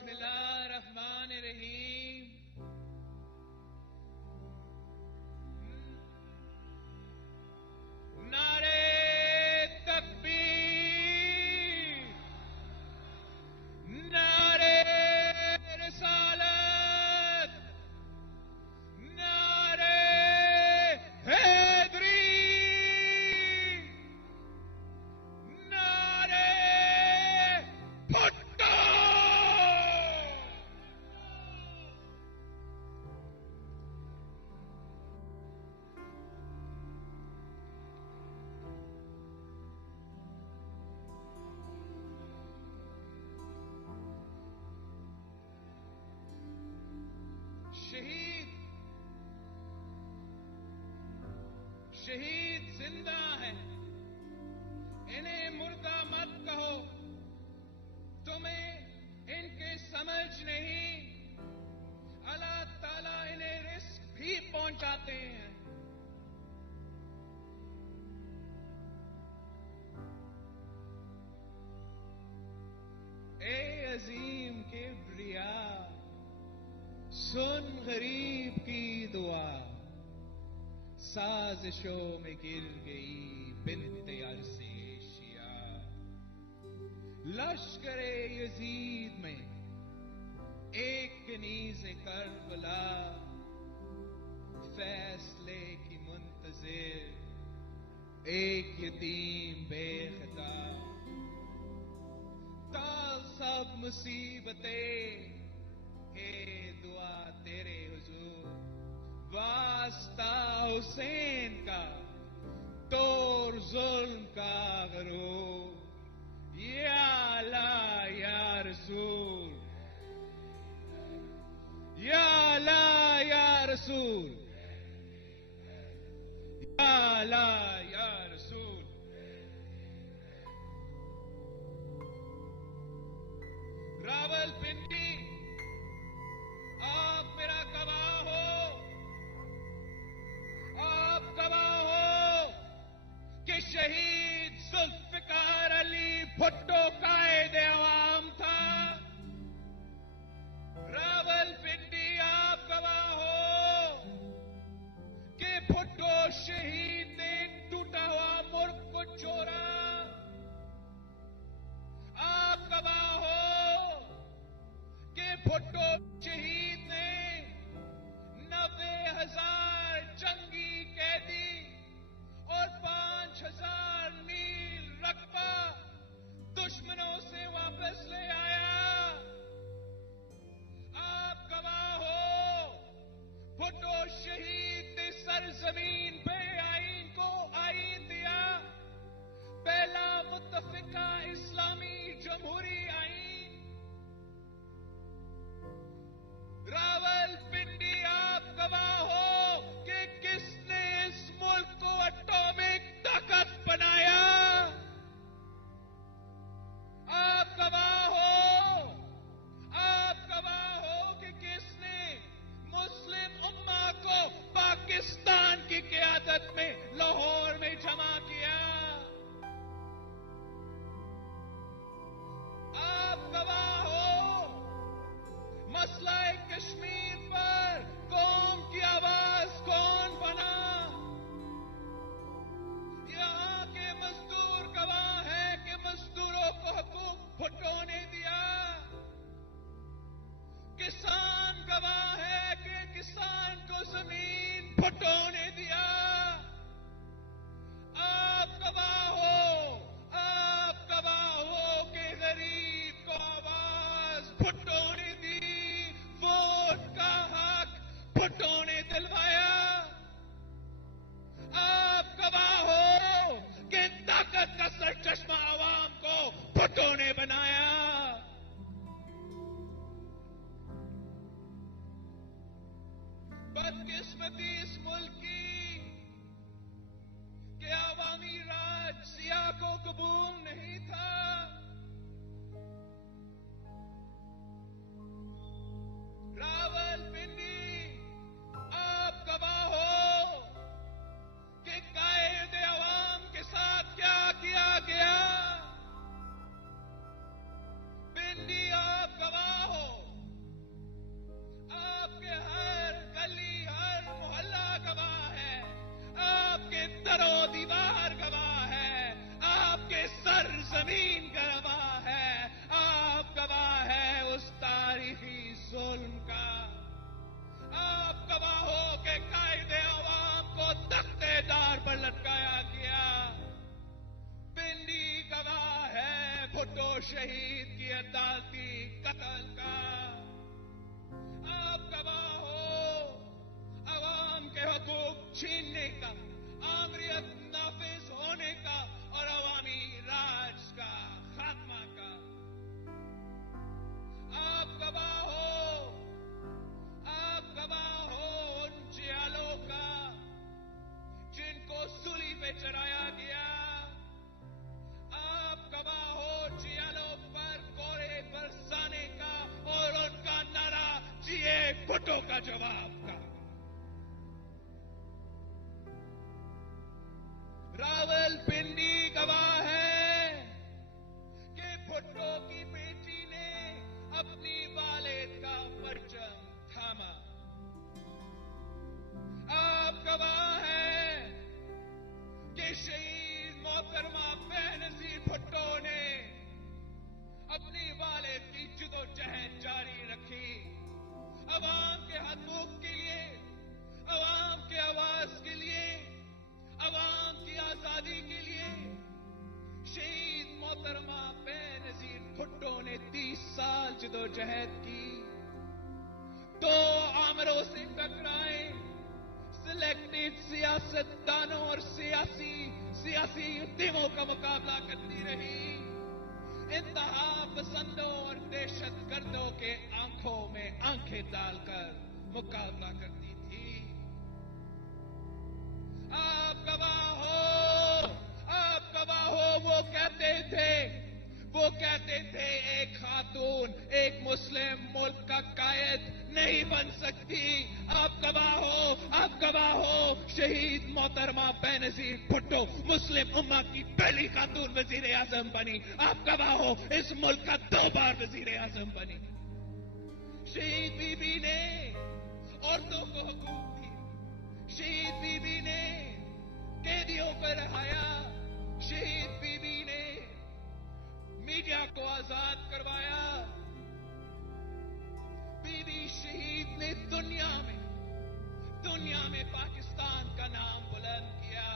بسم اللہ الرحمن الرحیم. نعرے تکبیر، نعرے رسالت، نعرے حیدری، نعرے بھٹو. شہید زندہ ہیں، انہیں مردہ مت کہو. تمہیں ان کی سمجھ نہیں. اللہ تعالیٰ انہیں رزق بھی پہنچاتے ہیں. اے عظیم کبریا، سن غریب کی دعا. سازشوں میں گر گئی بنت عرض ایشیا. لشکر یزید میں ایک کنیز کربلا، فیصلے کی منتظر ایک یتیم بے خطا. ٹال سب مصیبتیں، ہے دعا تیرے حضور. واسطہ حسین کا، توڑ ظلم کا غرور. یا اللہ یا رسول، یا اللہ یا رسول، یا اللہ یا رسول. راول پنڈی، آپ میرا گواہ ہو. آپ گواہ ہو کہ شہید ذوالفقار علی بھٹو قائد عوام تھا. راول پنڈی، آپ گواہ ہو کہ بھٹو شہید نے ٹوٹا ہوا ملک کو چھوڑا. آپ گواہ ہو کہ بھٹو شہید نے 90,000 جنگی قیدی اور 5,000 نیل رقبہ دشمنوں سے واپس لے آیا. آپ گواہ ہو بھٹو شہید نے سرزمین پہ آئین کو آئین دیا. پہلا متفقہ اسلامی جمہوری آئین. راول پنڈی، آپ گواہ ہو کہ کس نے اس ملک کو اٹامک طاقت بنایا. آپ گواہ ہو کہ کس نے مسلم امہ کو پاکستان کی قیادت میں لاہور میں جمع کیا. آپ گواہ ہو مسئلہ کشمیر پر قوم کی آواز کون بنا. یہاں کے مزدور گواہ ہیں کہ مزدوروں کو حقوق بھٹو نے دیا. کسان گواہ ہے کہ کسان کو زمین بھٹو نے دیا. آپ گواہ ہو کہ غریب کو آواز بھٹو نے دی. ووٹ کا حق بھٹو نے دلوایا. آپ گواہ ہو کہ طاقت کا سرچشمہ عوام کو بھٹو نے بنایا. بدقسمتی اس ملک کی کہ عوامی راج سیاہ کو قبول نہیں تھا. راول پنڈی، آپ گواہ ہو کہ قائد عوام کے ساتھ کیا کیا گیا. پنڈی، آپ گواہ ہو छीनने का, आमरीयत नाफिज होने का और अवामी राज का खात्मा का। आप गवाह हो उन जियालों का जिनको सूली पे चढ़ाया गया। आप गवाह हो जियालों पर कोरे बरसाने का और उनका नारा जिए भुट्टो का जवाब का। रावलपिंडी गवाह है कि भुट्टो की बेटी ने अपनी वालिद का परचम थामा। आप गवाह हैं कि शहीद मोहतरमा बेनजीर भुट्टो ने अपनी वालिद की जदोजहद जारी रखी। अवाम के हकूक के लिए, अवाम के आवाज के लिए, अवाम की आजादी के लिए शहीद मोहतरमा बेनजीर भुट्टो ने 30 साल जदोजहद की। 2 आमरों से टकराए, सिलेक्टेड सियासतदानों और सियासी उद्यमों का मुकाबला करती रही। इंतहा पसंदों और दहशतगर्दों के आंखों में आंखें डालकर मुकाबला करती थी। आप गवाह हो, वो कहते थे एक खातून एक मुस्लिम मुल्क का कायद नहीं बन सकती। आप गवाह हो शहीद मोहतरमा बेनजीर भुट्टो मुस्लिम उम्मा की पहली खातून वजीर आजम बनी। आप गवाह हो इस मुल्क का 2 बार वजीर आजम बनी। शहीद बीबी ने औरतों को हुकूक दी, शहीद बीबी ने कैदियों को रहाया, शहीद बीबी ने मीडिया को आजाद करवाया। बीबी शहीद ने दुनिया में पाकिस्तान का नाम बुलंद किया।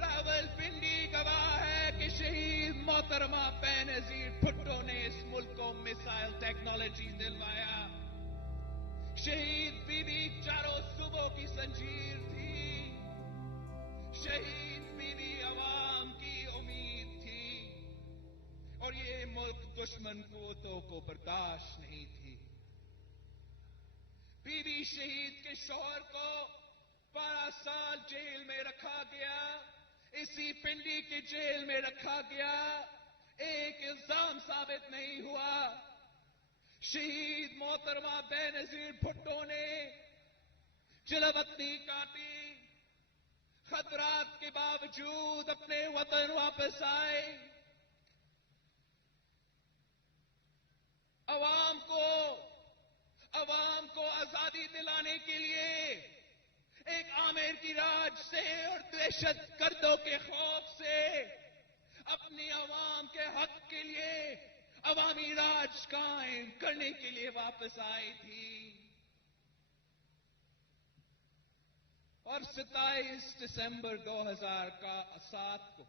रावलपिंडी गवाह है कि शहीद मोहतरमा बेनजीर भुट्टो ने इस मुल्क को मिसाइल टेक्नोलॉजी दिलवाया। शहीद बीबी चारों सूबों की जंजीर थी। शहीद बीबी अवाम की उम्मीद थी और ये मुल्क दुश्मन कुव्वतों को बर्दाश्त नहीं थी। बीबी शहीद के शौहर को 12 साल जेल में रखा गया। इसी पिंडी की जेल में रखा गया। एक इल्जाम साबित नहीं हुआ। शहीद मोहतरमा बेनजीर भुट्टो ने जलावतनी काटी, खतरात के बावजूद अपने वतन वापस आए। अवाम को आजादी दिलाने के लिए एक आमिर की राज से और दहशतगर्दों के खौफ से अपनी अवाम के हक के लिए अवामी राज कायम करने के लिए वापस आई थी। और 27 दिसंबर 2007 को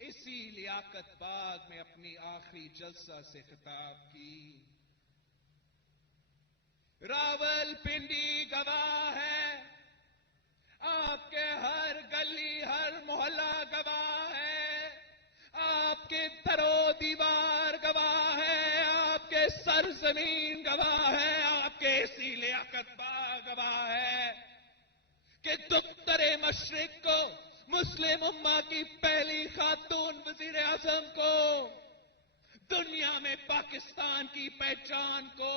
इसी लियाकत बाग में अपनी आखिरी जलसा से खिताब की। रावलपिंडी गवाह है, आपके हर गली हर मोहल्ला गवाह है, आपके दरो दीवार गवाह है, आपके सरजमीन गवाह है, आपके इसी लियाकत बाग गवाह है कि दुख्तरे मशरिक को मुस्लिम उम्मा की पहली खातून वजीर आजम को दुनिया में पाकिस्तान की पहचान को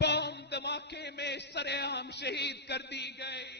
बम धमाके में सरेआम शहीद कर दी गई।